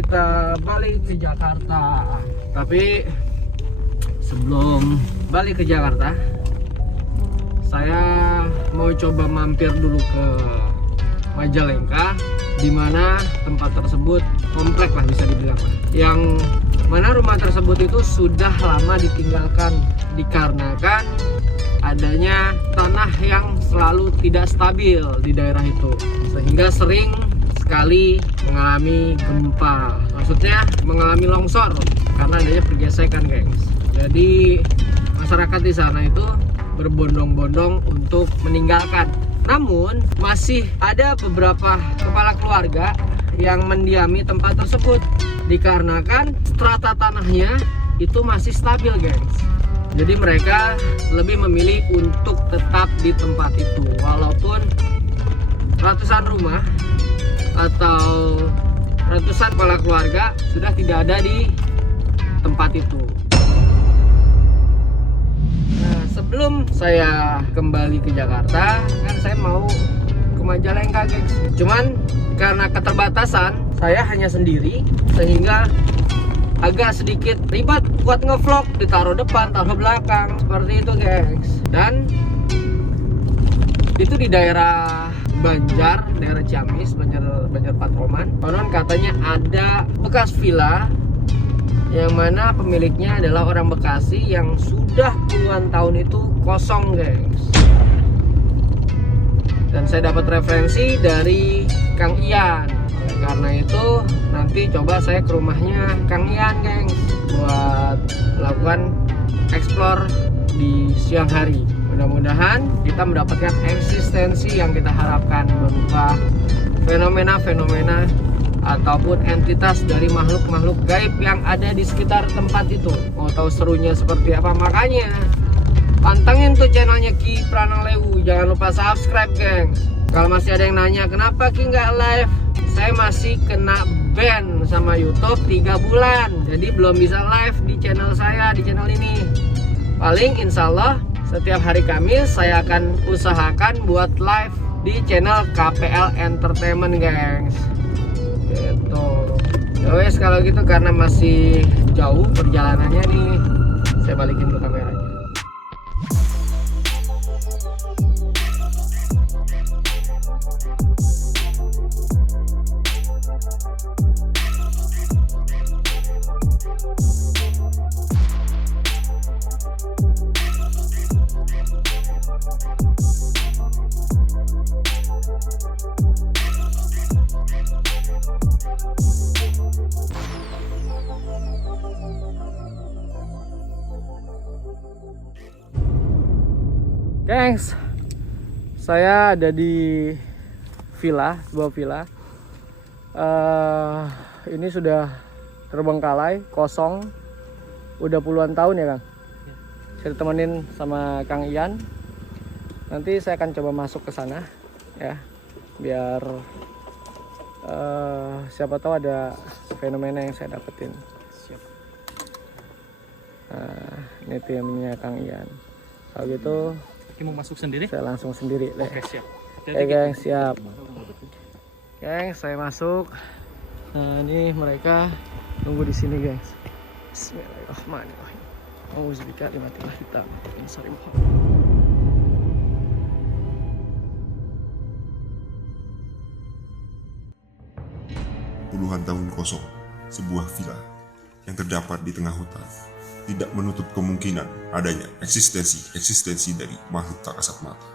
kita balik ke Jakarta. Tapi sebelum balik ke Jakarta, saya mau coba mampir dulu ke Majalengka, dimana tempat tersebut komplek lah bisa dibilang lah. Yang mana rumah tersebut itu sudah lama ditinggalkan dikarenakan adanya tanah yang selalu tidak stabil di daerah itu, sehingga sering sekali mengalami gempa, maksudnya mengalami longsor karena adanya pergesekan, gengs. Jadi masyarakat di sana itu berbondong-bondong untuk meninggalkan. Namun masih ada beberapa kepala keluarga yang mendiami tempat tersebut dikarenakan strata tanahnya itu masih stabil, gengs. Jadi mereka lebih memilih untuk tetap di tempat itu walaupun ratusan rumah atau ratusan kepala keluarga sudah tidak ada di tempat itu. Nah, sebelum saya kembali ke Jakarta, kan saya mau ke Majalengka, gengs. Cuman karena keterbatasan saya hanya sendiri, sehingga agak sedikit ribet buat ngevlog, ditaruh depan, taruh belakang, seperti itu, gengs. Dan itu di daerah Banjar, daerah Ciamis, Banjar Patroman. Konon katanya ada bekas villa yang mana pemiliknya adalah orang Bekasi yang sudah puluhan tahun itu kosong, gengs. Dan saya dapat referensi dari Kang Ian. Oleh karena itu nanti coba saya ke rumahnya Kang Ian, gengs, buat melakukan explore di siang hari. Mudah-mudahan kita mendapatkan eksistensi yang kita harapkan berupa fenomena-fenomena ataupun entitas dari makhluk-makhluk gaib yang ada di sekitar tempat itu. Mau tahu serunya seperti apa? Makanya pantengin tuh channelnya Ki Pranalewu. Jangan lupa subscribe, gengs. Kalau masih ada yang nanya kenapa Ki nggak live, saya masih kena ban sama YouTube 3 bulan, jadi belum bisa live di channel saya, di channel ini. Paling insya Allah setiap hari Kamis saya akan usahakan buat live di channel KPL Entertainment, gengs. Gitu. Yowes, kalau gitu karena masih jauh perjalanannya nih, saya balikin ke kameranya. Gengs, saya ada di villa, sebuah villa. Ini sudah terbengkalai, kosong, udah puluhan tahun ya, Kang. Saya ditemenin sama Kang Ian. Nanti saya akan coba masuk ke sana, ya, biar siapa tahu ada fenomena yang saya dapetin. Siap. Nah, ini timnya Kang Ian. Kalau gitu mau masuk sendiri? Saya langsung sendiri deh. Oke, siap. Oke, gengs, siap. Gengs, saya masuk. Nah, ini mereka tunggu di sini, gengs. Bismillahirrahmanirrahim. Auzubillahi minasyaitonir rajim. Puluhan tahun kosong, sebuah villa yang terdapat di tengah hutan tidak menutup kemungkinan adanya eksistensi dari makhluk tak kasat mata.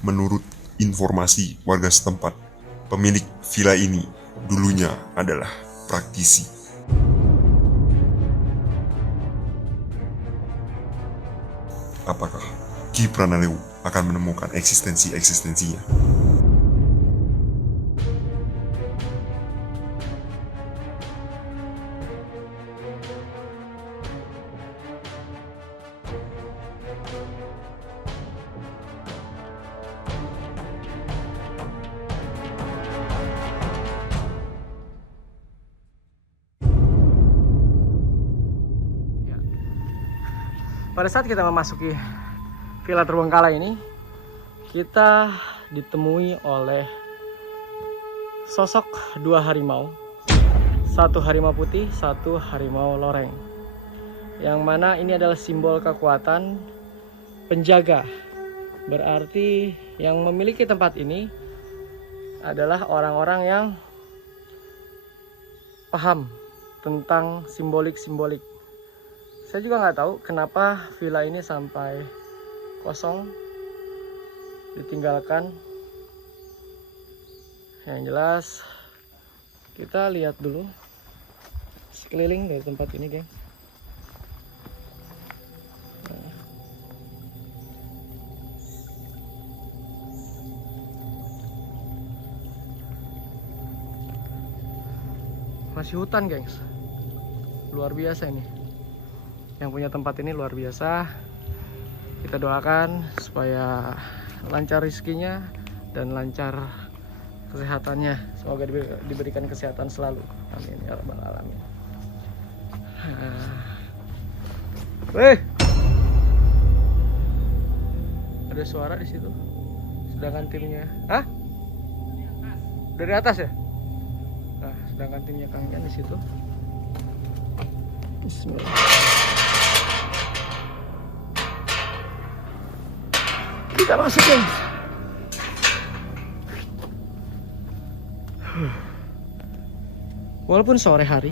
Menurut informasi warga setempat, pemilik villa ini dulunya adalah praktisi. Apakah Ki Pranalewu akan menemukan eksistensinya? Pada saat kita memasuki villa terbengkalai ini, kita ditemui oleh sosok dua harimau. Satu harimau putih, satu harimau loreng. Yang mana ini adalah simbol kekuatan penjaga. Berarti yang memiliki tempat ini adalah orang-orang yang paham tentang simbolik-simbolik. Saya juga nggak tahu kenapa villa ini sampai kosong, ditinggalkan. Yang jelas kita lihat dulu sekeliling dari tempat ini, geng. Masih hutan, gengs. Luar biasa ini. Yang punya tempat ini luar biasa. Kita doakan supaya lancar rezekinya dan lancar kesehatannya. Semoga diberikan kesehatan selalu. Amin ya rabbal alamin. Weh. Ada suara di situ. Sedangkan timnya, hah? Dari atas ya? Nah, sedangkan timnya Kang Ian di situ. Bismillah. Kita masuk, guys. Walaupun sore hari,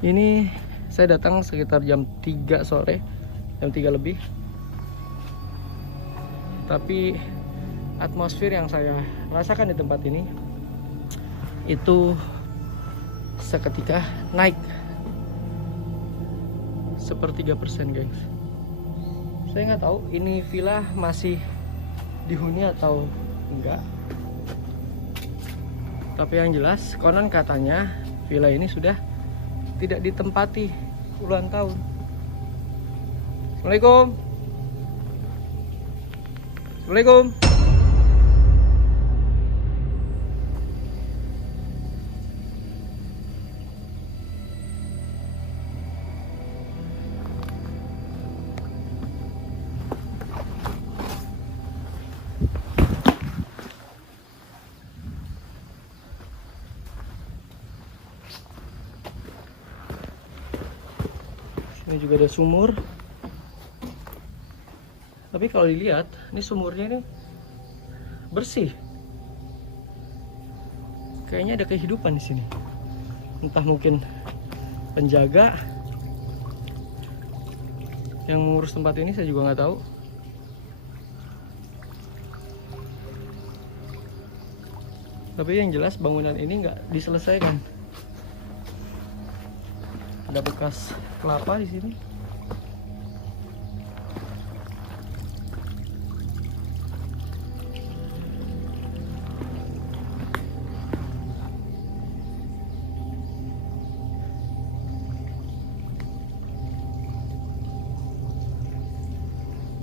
ini saya datang sekitar jam 3 sore, jam 3 lebih. Tapi atmosfer yang saya rasakan di tempat ini itu seketika naik sepertiga persen, guys. Saya nggak tahu ini villa masih dihuni atau enggak. Tapi yang jelas konon katanya villa ini sudah tidak ditempati puluhan tahun. Assalamualaikum. Assalamualaikum. Ini juga ada sumur. Tapi kalau dilihat, ini sumurnya ini bersih. Kayaknya ada kehidupan di sini. Entah mungkin penjaga yang mengurus tempat ini, saya juga nggak tahu. Tapi yang jelas bangunan ini nggak diselesaikan. Ada bekas kelapa di sini.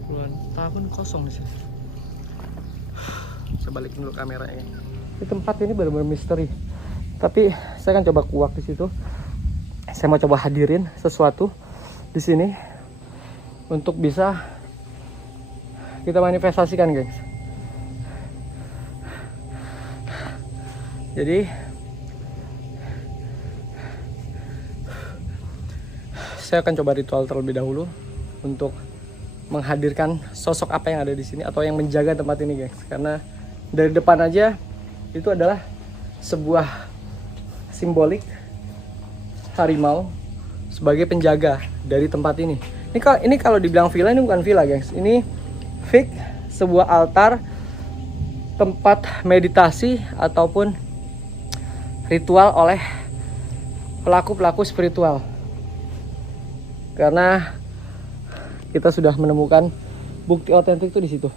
Puluhan tahun kosong di sini. Saya balikin dulu kameranya. Di tempat ini benar-benar misteri. Tapi saya akan coba kuak di situ. Saya mau coba hadirin sesuatu di sini untuk bisa kita manifestasikan, guys. Jadi saya akan coba ritual terlebih dahulu untuk menghadirkan sosok apa yang ada di sini atau yang menjaga tempat ini, guys. Karena dari depan aja itu adalah sebuah simbolik harimau sebagai penjaga dari tempat ini. Ini kalau dibilang villa, ini bukan villa, guys. Ini fix sebuah altar, tempat meditasi ataupun ritual oleh pelaku-pelaku spiritual. Karena kita sudah menemukan bukti otentik itu di situ.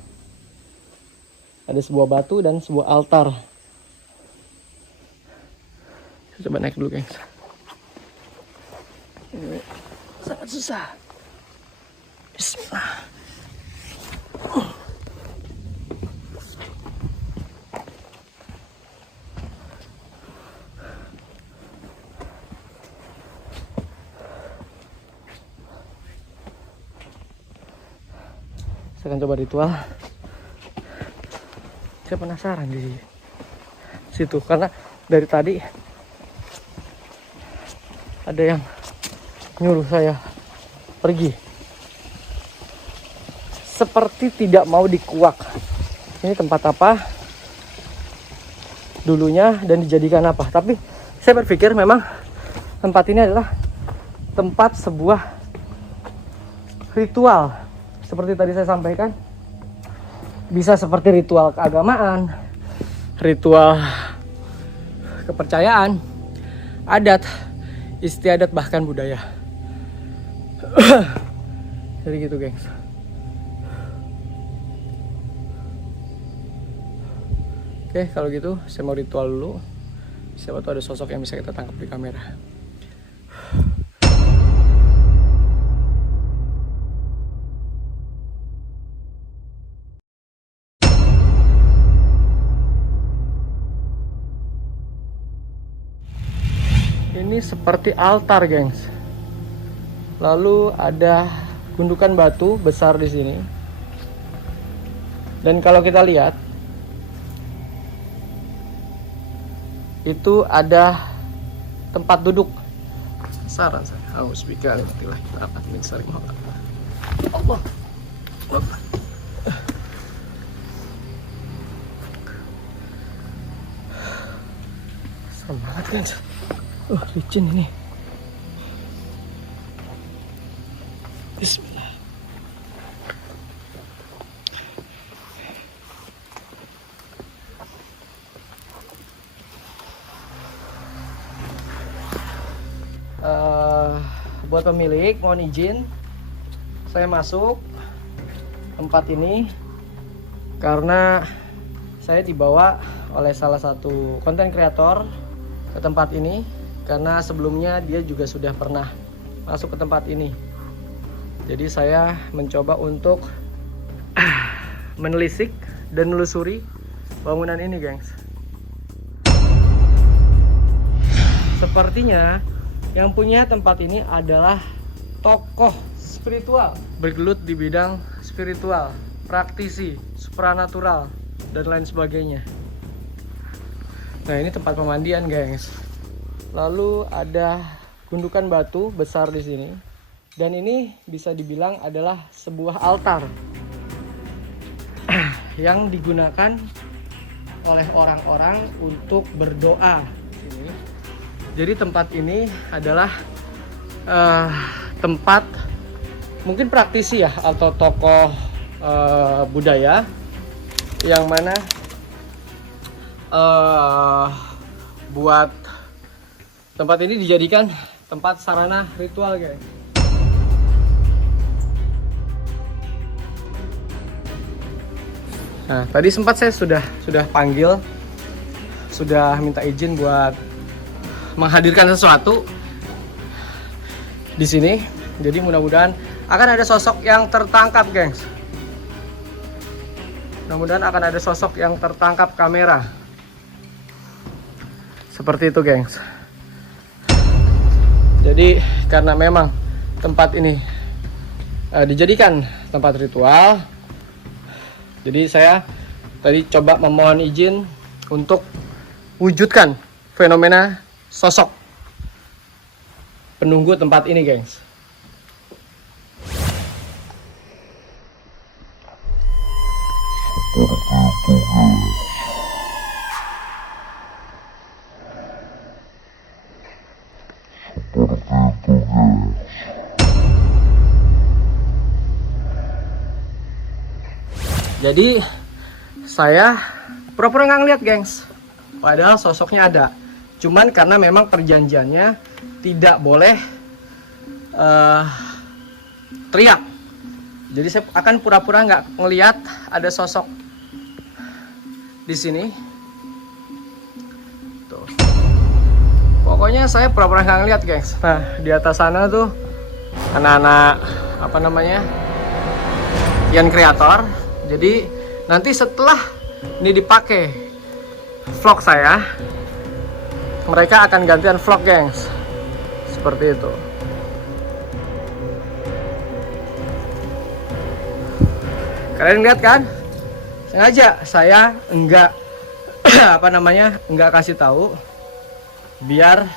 Ada sebuah batu dan sebuah altar. Coba naik dulu, guys. Ini sangat susah. Bismillah. Saya akan coba ritual saya penasaran di situ karena dari tadi ada yang nyuruh saya pergi. Seperti tidak mau dikuak. Ini tempat apa dulunya dan dijadikan apa. Tapi saya berpikir memang tempat ini adalah tempat sebuah ritual. Seperti tadi saya sampaikan, bisa seperti ritual keagamaan, ritual kepercayaan, adat, istiadat, bahkan budaya. Jadi gitu, gengs. Oke, kalau gitu saya mau ritual dulu. Siapa tahu ada sosok yang bisa kita tangkap di kamera. Ini seperti altar, gengs. Lalu ada gundukan batu besar di sini. Dan kalau kita lihat, itu ada tempat duduk. Saran saya, haus bikal matilah kita akan sering Allah. Semangat, kan? Licin ini. Bismillah. Buat pemilik, mohon izin saya masuk tempat ini karena saya dibawa oleh salah satu konten kreator ke tempat ini karena sebelumnya dia juga sudah pernah masuk ke tempat ini. Jadi saya mencoba untuk menelisik dan menelusuri bangunan ini, gengs. Sepertinya yang punya tempat ini adalah tokoh spiritual, bergelut di bidang spiritual, praktisi, supranatural, dan lain sebagainya. Nah, ini tempat pemandian, gengs. Lalu ada gundukan batu besar di sini, dan ini bisa dibilang adalah sebuah altar yang digunakan oleh orang-orang untuk berdoa. Jadi tempat ini adalah tempat mungkin praktisi ya atau tokoh budaya yang mana buat tempat ini dijadikan tempat sarana ritual, guys. Nah, tadi sempat saya sudah panggil, sudah minta izin buat menghadirkan sesuatu di sini. Jadi mudah-mudahan akan ada sosok yang tertangkap, gengs. Mudah-mudahan akan ada sosok yang tertangkap kamera. Seperti itu, gengs. Jadi karena memang tempat ini dijadikan tempat ritual, jadi saya tadi coba memohon izin untuk wujudkan fenomena sosok penunggu tempat ini, gengs. Jadi saya pura-pura nggak ngeliat, gengs. Padahal sosoknya ada. Cuman karena memang perjanjiannya tidak boleh teriak. Jadi saya akan pura-pura nggak ngeliat ada sosok di sini. Tuh. Pokoknya saya pura-pura nggak ngeliat, gengs. Nah, di atas sana tuh anak-anak apa namanya? Yang kreator. Jadi nanti setelah ini dipakai vlog saya, mereka akan gantian vlog, gengs. Seperti itu. Kalian lihat kan? sengaja saya enggak apa namanya, enggak kasih tahu biar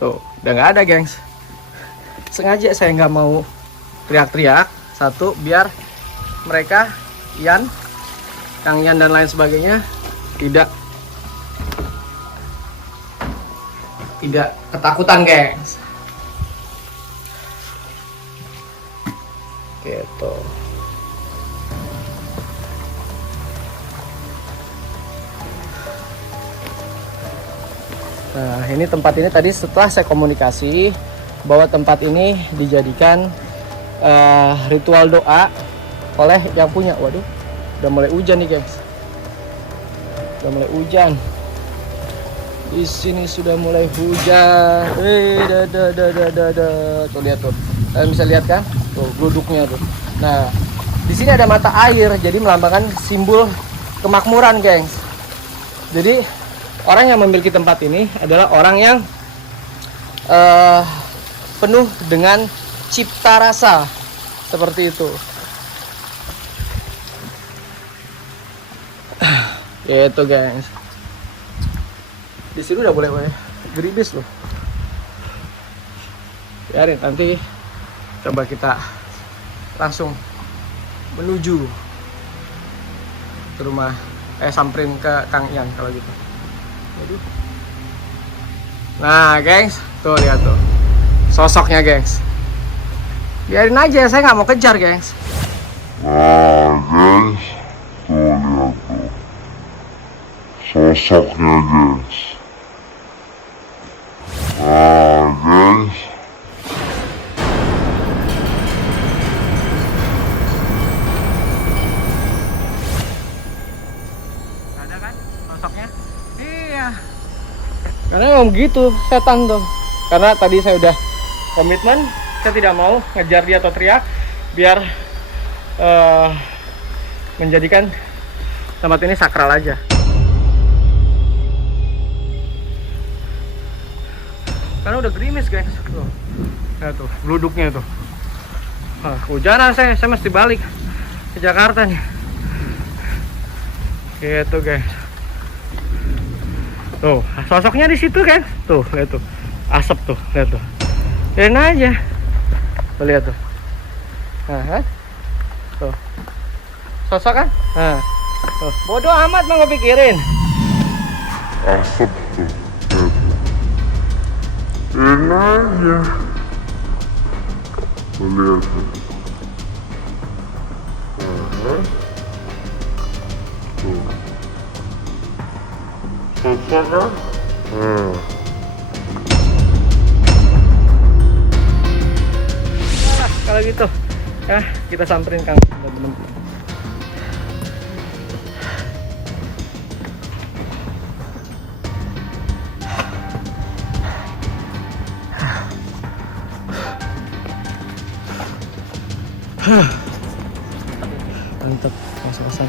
tuh udah nggak ada gengs. Sengaja saya nggak mau teriak-teriak, satu biar mereka Kang Ian dan lain sebagainya tidak ketakutan gengs. Gitu. Nah, ini tempat ini tadi setelah saya komunikasi bahwa tempat ini dijadikan ritual doa oleh yang punya. Waduh, udah mulai hujan nih, guys. Udah mulai hujan. Di sini sudah mulai hujan. Tuh lihat tuh. Kalian bisa lihat kan? Tuh gluduknya tuh. Nah, di sini ada mata air, jadi melambangkan simbol kemakmuran, gengs. Jadi orang yang memiliki tempat ini adalah orang yang penuh dengan cipta rasa, seperti itu. Gitu, guys. Di sini udah boleh geribis loh. Biarin, nanti coba kita langsung menuju ke rumah, samperin ke Kang Ian kalau gitu. Aduh. Nah, gengs, tuh lihat tuh sosoknya, gengs. Biarin aja, saya nggak mau kejar, gengs. Nah, guys, tuh lihat tuh sosoknya, guys. Nah, guys. Ada kan sosoknya? Iya. Karena emang begitu setan tuh. Karena tadi saya udah komitmen, saya tidak mau ngejar dia atau teriak, biar menjadikan tempat ini sakral aja. Karena udah gerimis, guys. Tuh. Lihat tuh, gluduknya tuh. Hujanan saya mesti balik ke Jakarta nih. Gitu, guys. Tuh, sosoknya di situ, kan? Tuh, lihat tuh. Asap tuh, lihat tuh. Lihat aja. Tuh, lihat tuh. Nah, kan? Tuh. Sosok kan? Nah. Tuh, bodoh amat mau pikirin. Asap tuh. Enak aja. Tuh, lihat tuh. Tuh. Sosok kan? Nah, kalau gitu ya kita samperin Kang teman-teman. Mantap, masuk asal.